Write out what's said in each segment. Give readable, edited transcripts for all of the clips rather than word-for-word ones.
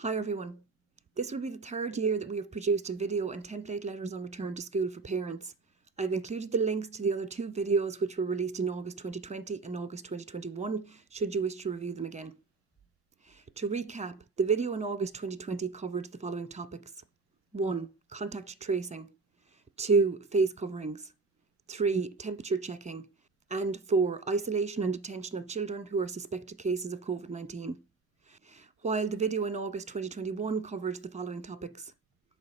Hi everyone. This will be the third year that we have produced a video and template letters on return to school for parents. I've included the links to the other two videos which were released in August 2020 and August 2021 should you wish to review them again. To recap, the video in August 2020 covered the following topics. 1. Contact tracing. 2. Face coverings. 3. Temperature checking. And 4. Isolation and detention of children who are suspected cases of COVID-19. While the video in August 2021 covered the following topics.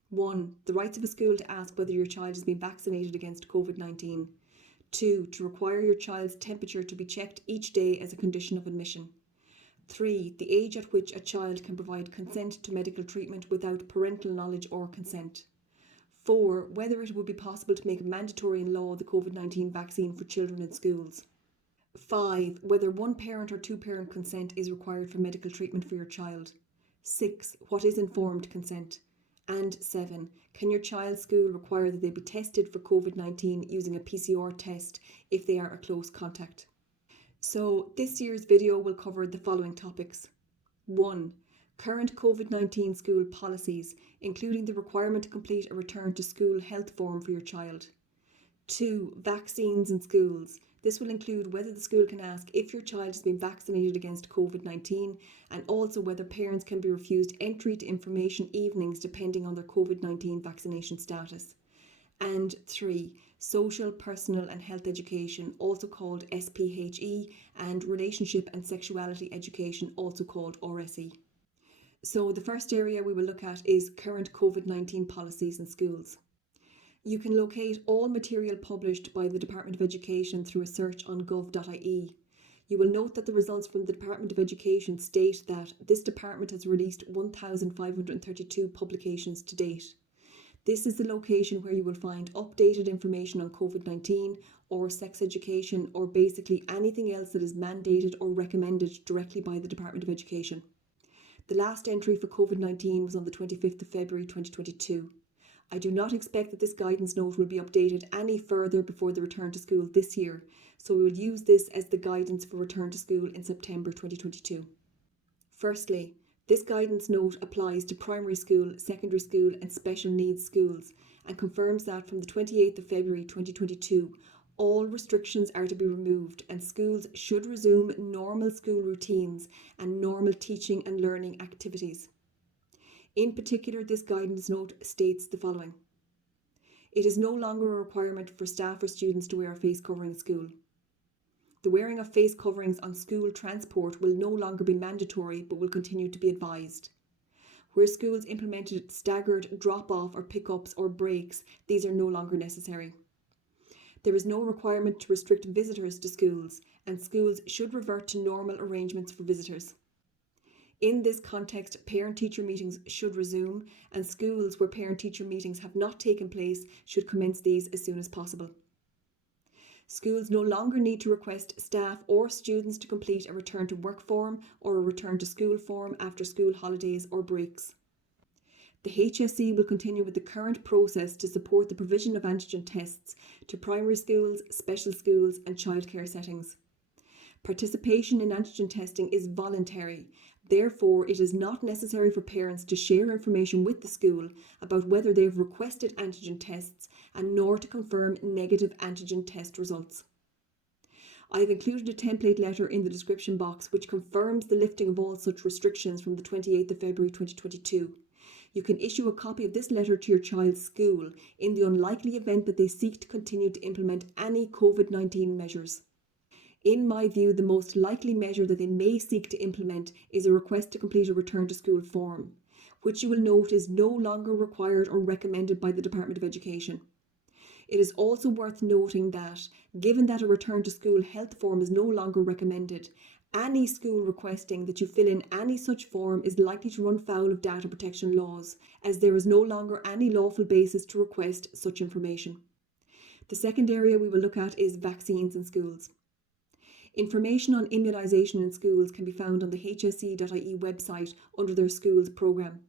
1. The rights of a school to ask whether your child has been vaccinated against COVID-19. 2. To require your child's temperature to be checked each day as a condition of admission. 3. The age at which a child can provide consent to medical treatment without parental knowledge or consent. 4. Whether it would be possible to make mandatory in law the COVID-19 vaccine for children in schools. 5. Whether one parent or two parent consent is required for medical treatment for your child. 6. What is informed consent? And 7. Can your child's school require that they be tested for COVID-19 using a PCR test if they are a close contact? So this year's video will cover the following topics. 1. Current COVID-19 school policies, including the requirement to complete a return to school health form for your child. 2. Vaccines in schools. This will include whether the school can ask if your child has been vaccinated against COVID-19 and also whether parents can be refused entry to information evenings depending on their COVID-19 vaccination status. And 3. Social, personal and health education, also called SPHE, and Relationship and Sexuality Education, also called RSE. So the first area we will look at is current COVID-19 policies in schools. You can locate all material published by the Department of Education through a search on gov.ie. You will note that the results from the Department of Education state that this department has released 1,532 publications to date. This is the location where you will find updated information on COVID-19 or sex education or basically anything else that is mandated or recommended directly by the Department of Education. The last entry for COVID-19 was on the 25th of February 2022. I do not expect that this guidance note will be updated any further before the return to school this year, so we will use this as the guidance for return to school in September 2022. Firstly, this guidance note applies to primary school, secondary school and special needs schools and confirms that from the 28th of February 2022, all restrictions are to be removed and schools should resume normal school routines and normal teaching and learning activities. In particular, this guidance note states the following. It is no longer a requirement for staff or students to wear a face covering in school. The wearing of face coverings on school transport will no longer be mandatory but will continue to be advised. Where schools implemented staggered drop-off or pick-ups or breaks, these are no longer necessary. There is no requirement to restrict visitors to schools, and schools should revert to normal arrangements for visitors. In this context, parent-teacher meetings should resume, and schools where parent-teacher meetings have not taken place should commence these as soon as possible. Schools no longer need to request staff or students to complete a return to work form or a return to school form after school holidays or breaks. The HSE will continue with the current process to support the provision of antigen tests to primary schools, special schools and childcare settings. Participation in antigen testing is voluntary. Therefore, it is not necessary for parents to share information with the school about whether they have requested antigen tests and nor to confirm negative antigen test results. I have included a template letter in the description box which confirms the lifting of all such restrictions from the 28th of February 2022. You can issue a copy of this letter to your child's school in the unlikely event that they seek to continue to implement any COVID-19 measures. In my view, the most likely measure that they may seek to implement is a request to complete a return to school form, which you will note is no longer required or recommended by the Department of Education. It is also worth noting that, given that a return to school health form is no longer recommended, any school requesting that you fill in any such form is likely to run foul of data protection laws, as there is no longer any lawful basis to request such information. The second area we will look at is vaccines in schools. Information on immunisation in schools can be found on the hse.ie website under their schools programme.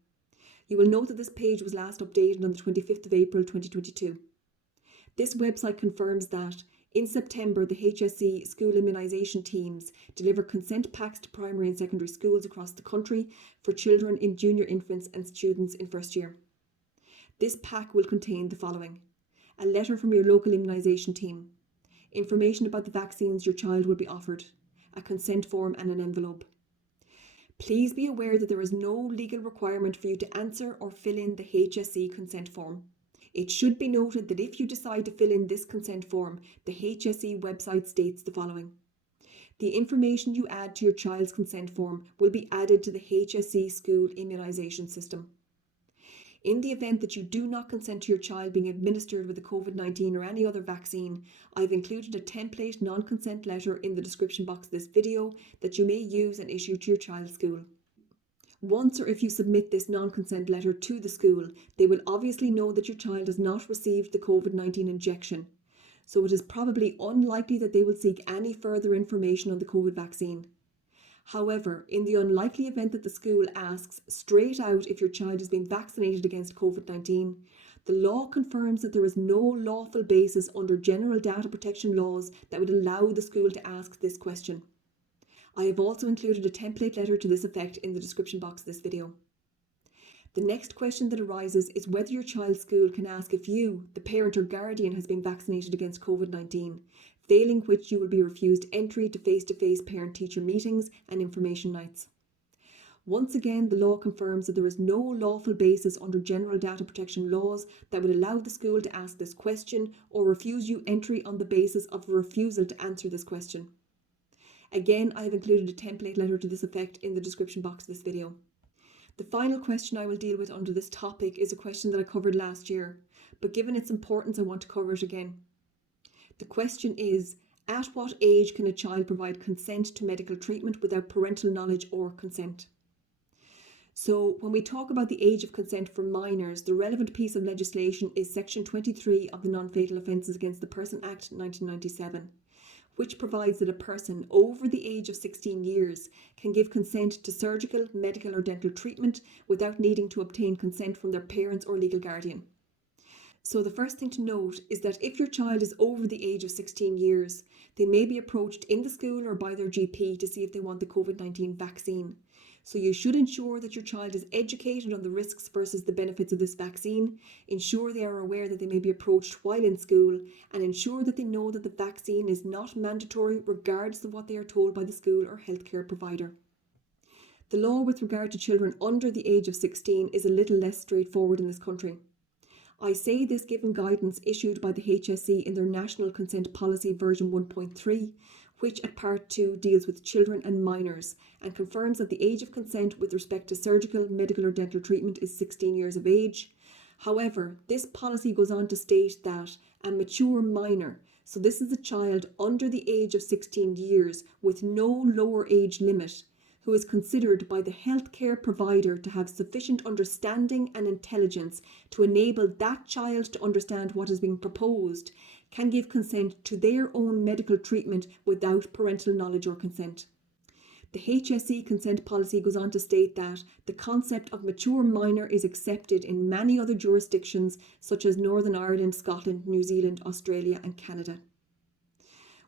You will note that this page was last updated on the 25th of April 2022. This website confirms that In September, the HSE school immunisation teams deliver consent packs to primary and secondary schools across the country for children in junior infants and students in first year. This pack will contain the following: a letter from your local immunisation team, information about the vaccines your child will be offered, a consent form and an envelope. Please be aware that there is no legal requirement for you to answer or fill in the HSE consent form. It should be noted that if you decide to fill in this consent form, the HSE website states the following: the information you add to your child's consent form will be added to the HSE school immunisation system. In the event that you do not consent to your child being administered with the COVID-19 or any other vaccine, I've included a template non-consent letter in the description box of this video that you may use and issue to your child's school. Once or if you submit this non-consent letter to the school, they will obviously know that your child has not received the COVID-19 injection, so it is probably unlikely that they will seek any further information on the COVID vaccine. However, in the unlikely event that the school asks straight out if your child has been vaccinated against COVID-19, the law confirms that there is no lawful basis under general data protection laws that would allow the school to ask this question. I have also included a template letter to this effect in the description box of this video. The next question that arises is whether your child's school can ask if you, the parent or guardian, has been vaccinated against COVID-19, failing which you will be refused entry to face-to-face parent-teacher meetings and information nights. Once again, the law confirms that there is no lawful basis under general data protection laws that would allow the school to ask this question or refuse you entry on the basis of a refusal to answer this question. Again, I have included a template letter to this effect in the description box of this video. The final question I will deal with under this topic is a question that I covered last year, but given its importance I want to cover it again. The question is, at what age can a child provide consent to medical treatment without parental knowledge or consent? So when we talk about the age of consent for minors, the relevant piece of legislation is Section 23 of the Non-Fatal Offences Against the Person Act 1997. Which provides that a person over the age of 16 years can give consent to surgical, medical or dental treatment without needing to obtain consent from their parents or legal guardian. So the first thing to note is that if your child is over the age of 16 years, they may be approached in the school or by their GP to see if they want the COVID-19 vaccine. So you should ensure that your child is educated on the risks versus the benefits of this vaccine, ensure they are aware that they may be approached while in school, and ensure that they know that the vaccine is not mandatory regardless of what they are told by the school or healthcare provider. The law with regard to children under the age of 16 is a little less straightforward in this country. I say this given guidance issued by the HSE in their National Consent Policy version 1.3, which at part 2 deals with children and minors and confirms that the age of consent with respect to surgical, medical or dental treatment is 16 years of age. However, this policy goes on to state that a mature minor, so this is a child under the age of 16 years with no lower age limit, who is considered by the healthcare provider to have sufficient understanding and intelligence to enable that child to understand what is being proposed, can give consent to their own medical treatment without parental knowledge or consent. The HSE consent policy goes on to state that the concept of mature minor is accepted in many other jurisdictions such as Northern Ireland, Scotland, New Zealand, Australia and Canada.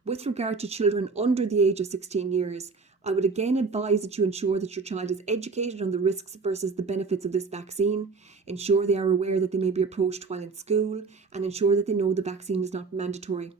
With regard to children under the age of 16 years, I would again advise that you ensure that your child is educated on the risks versus the benefits of this vaccine, ensure they are aware that they may be approached while in school, and ensure that they know the vaccine is not mandatory.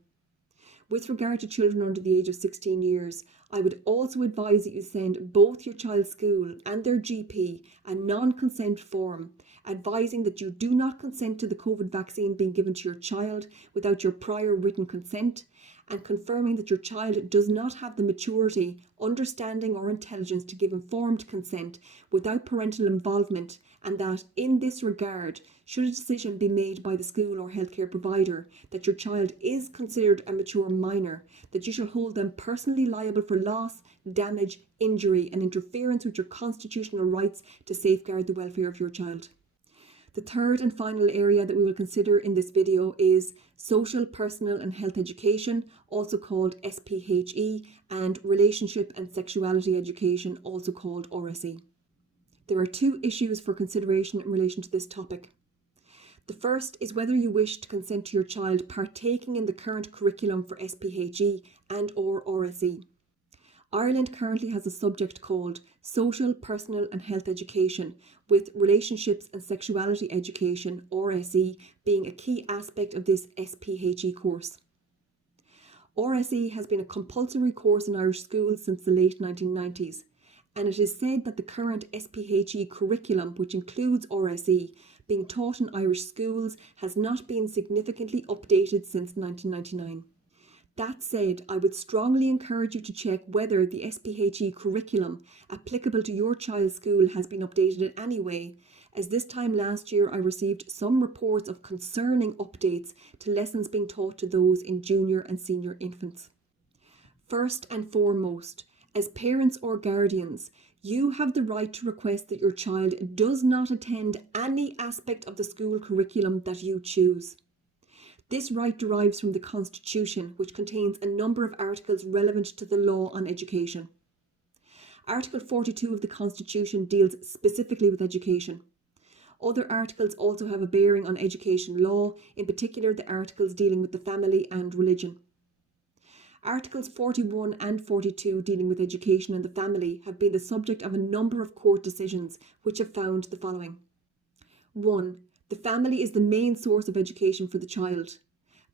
With regard to children under the age of 16 years, I would also advise that you send both your child's school and their GP a non-consent form advising that you do not consent to the COVID vaccine being given to your child without your prior written consent, and confirming that your child does not have the maturity, understanding or intelligence to give informed consent without parental involvement, and that in this regard, should a decision be made by the school or healthcare provider that your child is considered a mature minor, that you shall hold them personally liable for loss, damage, injury and interference with your constitutional rights to safeguard the welfare of your child. The third and final area that we will consider in this video is Social, Personal and Health Education, also called SPHE, and Relationship and Sexuality Education, also called RSE. There are two issues for consideration in relation to this topic. The first is whether you wish to consent to your child partaking in the current curriculum for SPHE and or RSE. Ireland currently has a subject called Social, Personal and Health Education, with Relationships and Sexuality Education, RSE, being a key aspect of this SPHE course. RSE has been a compulsory course in Irish schools since the late 1990s, and it is said that the current SPHE curriculum, which includes RSE, being taught in Irish schools has not been significantly updated since 1999. That said, I would strongly encourage you to check whether the SPHE curriculum applicable to your child's school has been updated in any way, as this time last year I received some reports of concerning updates to lessons being taught to those in junior and senior infants. First and foremost, as parents or guardians, you have the right to request that your child does not attend any aspect of the school curriculum that you choose. This right derives from the Constitution, which contains a number of articles relevant to the law on education. Article 42 of the Constitution deals specifically with education. Other articles also have a bearing on education law, in particular the articles dealing with the family and religion. Articles 41 and 42 dealing with education and the family have been the subject of a number of court decisions which have found the following. 1. The family is the main source of education for the child.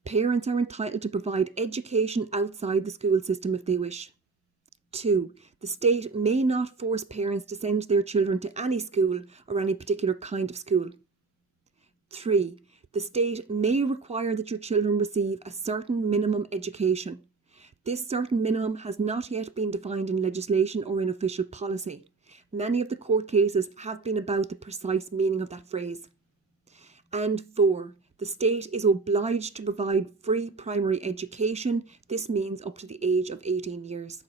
Parents are entitled to provide education outside the school system if they wish. 2. The state may not force parents to send their children to any school or any particular kind of school. 3. The state may require that your children receive a certain minimum education. This certain minimum has not yet been defined in legislation or in official policy. Many of the court cases have been about the precise meaning of that phrase. And 4. The state is obliged to provide free primary education. This means up to the age of 18 years.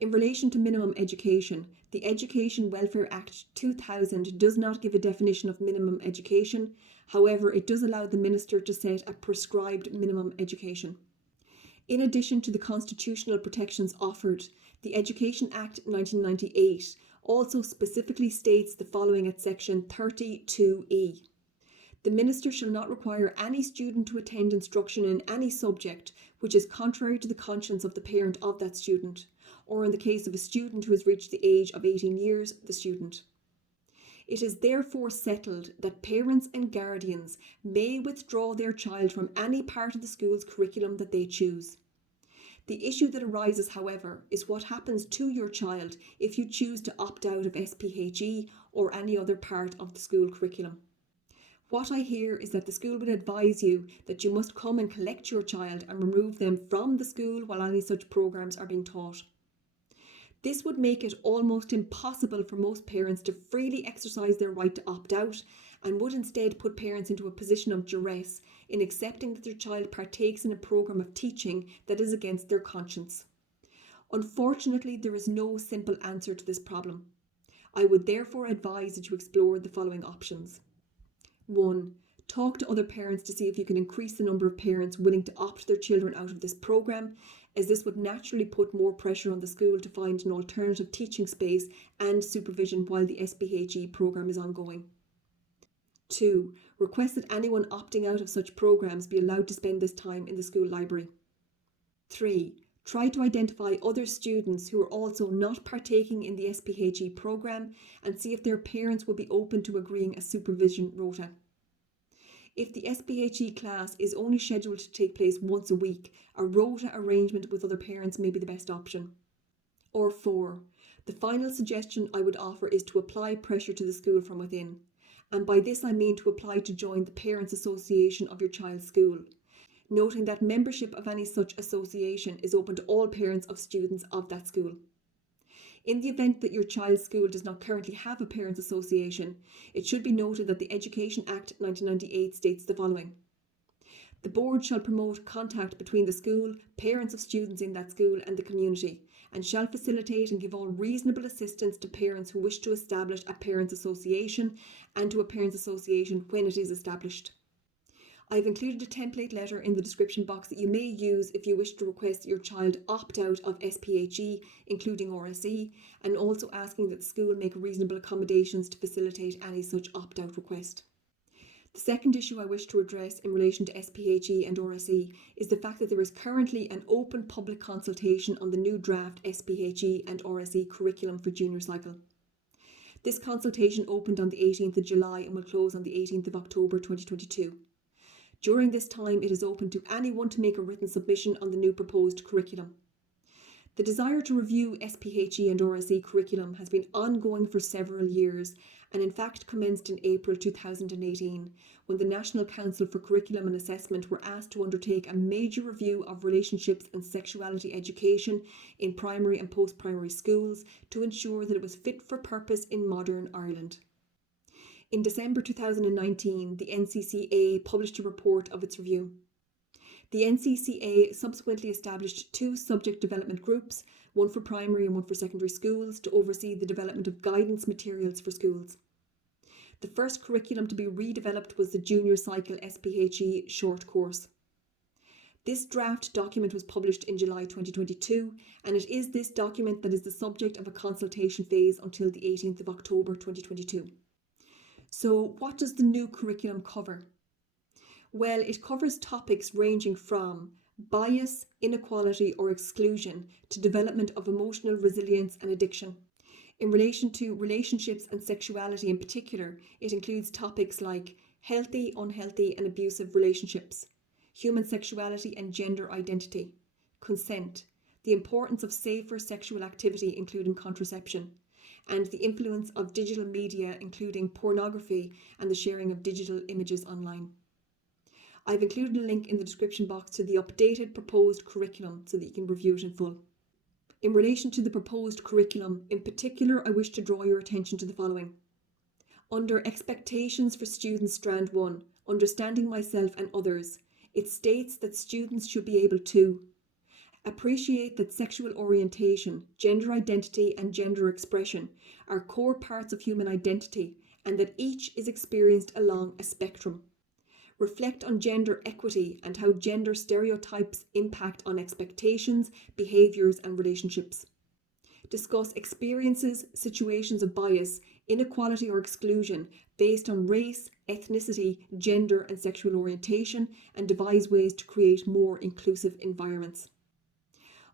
In relation to minimum education, the Education Welfare Act 2000 does not give a definition of minimum education. However, it does allow the minister to set a prescribed minimum education. In addition to the constitutional protections offered, the Education Act 1998 also specifically states the following at section 32E. The minister shall not require any student to attend instruction in any subject which is contrary to the conscience of the parent of that student, or in the case of a student who has reached the age of 18 years, the student. It is therefore settled that parents and guardians may withdraw their child from any part of the school's curriculum that they choose. The issue that arises, however, is what happens to your child if you choose to opt out of SPHE or any other part of the school curriculum. What I hear is that the school would advise you that you must come and collect your child and remove them from the school while any such programs are being taught. This would make it almost impossible for most parents to freely exercise their right to opt out, and would instead put parents into a position of duress in accepting that their child partakes in a program of teaching that is against their conscience. Unfortunately, there is no simple answer to this problem. I would therefore advise that you explore the following options. 1. Talk to other parents to see if you can increase the number of parents willing to opt their children out of this programme, as this would naturally put more pressure on the school to find an alternative teaching space and supervision while the SPHE programme is ongoing. 2. Request that anyone opting out of such programmes be allowed to spend this time in the school library. 3. Try to identify other students who are also not partaking in the SPHE programme and see if their parents would be open to agreeing a supervision rota. If the SPHE class is only scheduled to take place once a week, a rota arrangement with other parents may be the best option. Or 4. The final suggestion I would offer is to apply pressure to the school from within. And by this I mean to apply to join the Parents' Association of your child's school, noting that membership of any such association is open to all parents of students of that school. In the event that your child's school does not currently have a Parents' Association, it should be noted that the Education Act 1998 states the following. The board shall promote contact between the school, parents of students in that school and the community, and shall facilitate and give all reasonable assistance to parents who wish to establish a Parents' Association and to a Parents' Association when it is established. I have included a template letter in the description box that you may use if you wish to request that your child opt out of SPHE, including RSE, and also asking that the school make reasonable accommodations to facilitate any such opt-out request. The second issue I wish to address in relation to SPHE and RSE is the fact that there is currently an open public consultation on the new draft SPHE and RSE curriculum for junior cycle. This consultation opened on the 18th of July and will close on the 18th of October 2022. During this time, it is open to anyone to make a written submission on the new proposed curriculum. The desire to review SPHE and RSE curriculum has been ongoing for several years and in fact commenced in April 2018 when the National Council for Curriculum and Assessment were asked to undertake a major review of relationships and sexuality education in primary and post-primary schools to ensure that it was fit for purpose in modern Ireland. In December 2019, the NCCA published a report of its review. The NCCA subsequently established two subject development groups, one for primary and one for secondary schools, to oversee the development of guidance materials for schools. The first curriculum to be redeveloped was the Junior Cycle SPHE short course. This draft document was published in July 2022, and it is this document that is the subject of a consultation phase until the 18th of October 2022. So, what does the new curriculum cover? Well, it covers topics ranging from bias, inequality or exclusion to development of emotional resilience and addiction. In relation to relationships and sexuality in particular, it includes topics like healthy, unhealthy and abusive relationships, human sexuality and gender identity, consent, the importance of safer sexual activity including contraception, and the influence of digital media including pornography and the sharing of digital images online. I've included a link in the description box to the updated proposed curriculum so that you can review it in full. In relation to the proposed curriculum, in particular, I wish to draw your attention to the following. Under Expectations for Students Strand 1, Understanding Myself and Others, it states that students should be able to appreciate that sexual orientation, gender identity and gender expression are core parts of human identity and that each is experienced along a spectrum. Reflect on gender equity and how gender stereotypes impact on expectations, behaviours and relationships. Discuss experiences, situations of bias, inequality or exclusion based on race, ethnicity, gender and sexual orientation and devise ways to create more inclusive environments.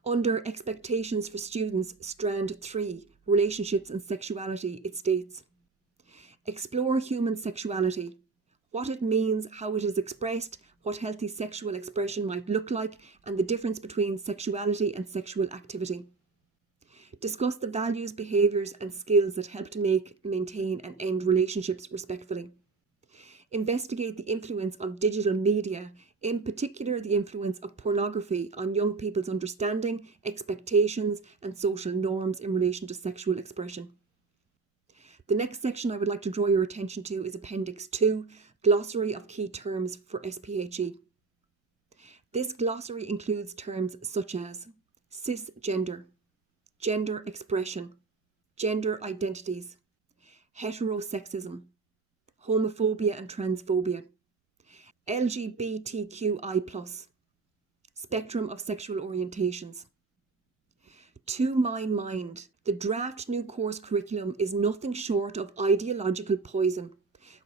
Under Expectations for Students, Strand 3, Relationships and Sexuality, it states, explore human sexuality, what it means, how it is expressed, what healthy sexual expression might look like, and the difference between sexuality and sexual activity. Discuss the values, behaviours and skills that help to make, maintain and end relationships respectfully. Investigate the influence of digital media, in particular the influence of pornography on young people's understanding, expectations and social norms in relation to sexual expression. The next section I would like to draw your attention to is Appendix 2, Glossary of Key Terms for SPHE. This glossary includes terms such as cisgender, gender expression, gender identities, heterosexism, homophobia and transphobia, LGBTQI+, spectrum of sexual orientations. To my mind, the draft new course curriculum is nothing short of ideological poison,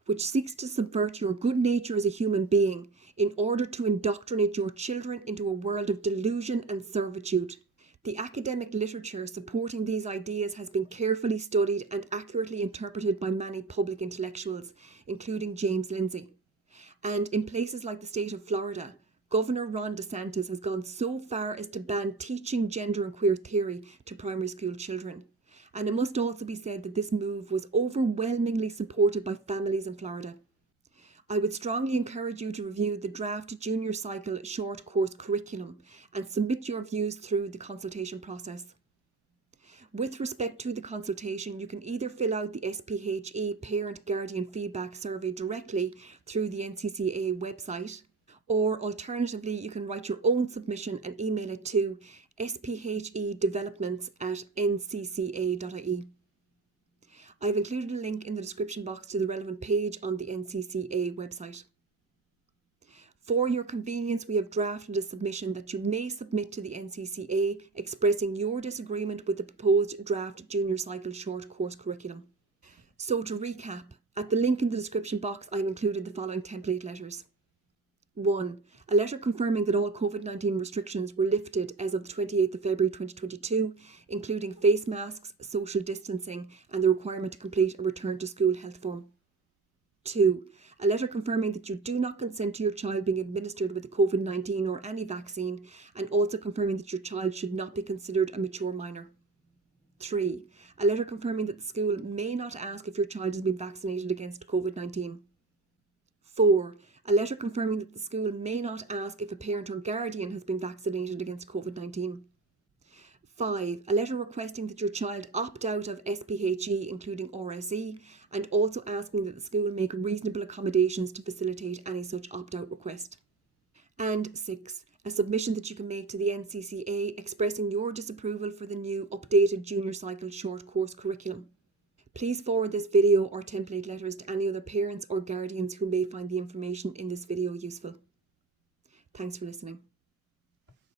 which seeks to subvert your good nature as a human being in order to indoctrinate your children into a world of delusion and servitude. The academic literature supporting these ideas has been carefully studied and accurately interpreted by many public intellectuals, including James Lindsay. And in places like the state of Florida, Governor Ron DeSantis has gone so far as to ban teaching gender and queer theory to primary school children. And it must also be said that this move was overwhelmingly supported by families in Florida. I would strongly encourage you to review the draft junior cycle short course curriculum and submit your views through the consultation process. With respect to the consultation, you can either fill out the SPHE Parent Guardian Feedback Survey directly through the NCCA website, or alternatively you can write your own submission and email it to sphedevelopments@ncca.ie. I've included a link in the description box to the relevant page on the NCCA website. For your convenience, we have drafted a submission that you may submit to the NCCA expressing your disagreement with the proposed draft junior cycle short course curriculum. So to recap, At the link in the description box, I've included the following template letters. 1. A letter confirming that all COVID-19 restrictions were lifted as of the 28th of February 2022, including face masks, social distancing, and the requirement to complete a return to school health form. 2. A letter confirming that you do not consent to your child being administered with the COVID-19 or any vaccine, and also confirming that your child should not be considered a mature minor. 3. A letter confirming that the school may not ask if your child has been vaccinated against COVID-19. 4. A letter confirming that the school may not ask if a parent or guardian has been vaccinated against COVID-19. 5. A letter requesting that your child opt out of SPHE, including RSE, and also asking that the school make reasonable accommodations to facilitate any such opt-out request. And 6. A submission that you can make to the NCCA expressing your disapproval for the new updated junior cycle short course curriculum. Please forward this video or template letters to any other parents or guardians who may find the information in this video useful. Thanks for listening.